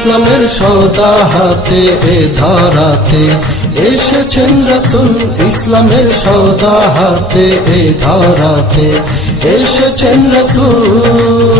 ইসলামের সৌদা হাতে এ ধরাতে। এসেছেন রসুল ইসলামের সৌদা হাতে এ ধরাতে। এসেছেন রসুল।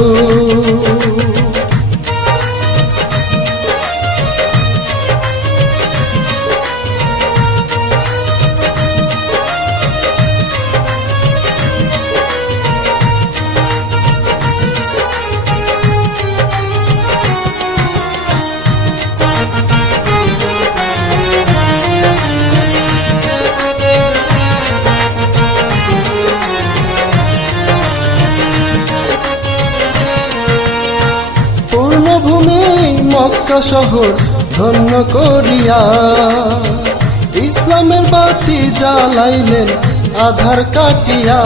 মক্কা শহর ধন্য করিয়া। ইসলামের বাতি জ্বালাইলেন, আধার কাটিয়া।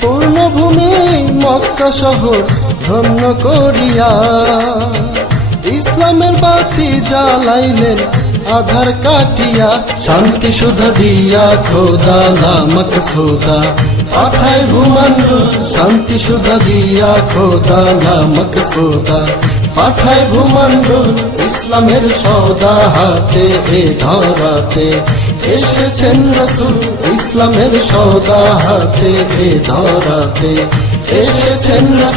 পূর্ণভূমি মক্কা শহর ধন্য করিয়া। ইসলামের বাতি জ্বালাইলেন আধার কাটিয়া, শান্তি সুধা দিয়া, খোদা লামক খোদা পাঠায় ভূমান্ড শান্তি সুধা দিয়া, খোদা লামক খোদা পাঠায় ভূমান্ড ইসলামের সৌদা হাতে, এ ধরাতে। এসেছেন রসুল, ইসলামের সৌদা হাতে, এ ধরাতে। এসেছেন রসুল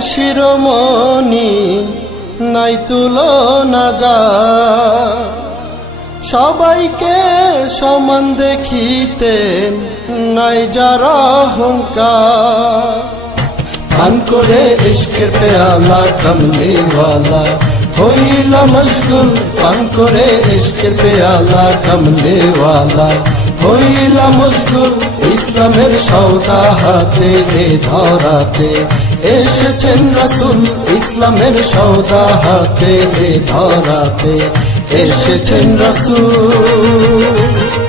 শিরোমণি নাই তুলনা যা। সবাইকে সমান দেখিতেন নাই যার অহংকার। পান করে ইশকের পেয়ালা কমলিওয়ালা হইলা মশগুল। পান করে ইশকের পেয়ালা কমলিওয়ালা হইলা মশগুল। ইসলামের সৌদা হাতে, এ ধরাতে। এসেছেন রাসুল ইসলামের সৌদা হাতে ধরাতে। এসেছেন রসুল।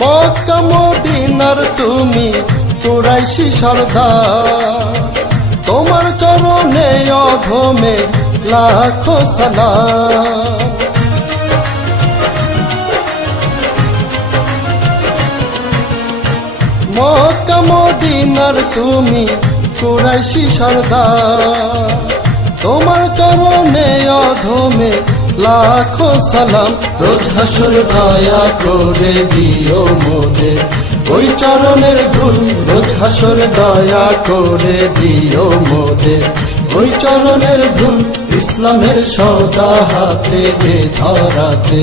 মক্কা মদিনার তুমি কুরাইশি সর্দার। তোমার চরণে অধমে লাখো সালাম। মক্কা মদিনার তুমি কুরাইশি সর্দার। তোমার চরণে অধমে লাখো সালাম, রোজ হাসুর দয়া করে দিও মোদের। ওই চরণের ধুল রোজ হাসুর দয়া করে দিও মোদের। ওই চরণের ধুল ইসলামের সৌদা হাতে এ ধরাতে।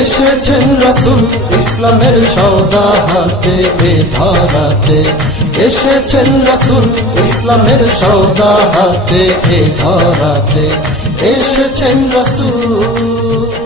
এসেছেন রসুল ইসলামের সৌদা হাতে এ ধরাতে। এসেছেন রাসুল ইসলামের সৌদা হাতে এ ধরাতে এসেছেন রসুল।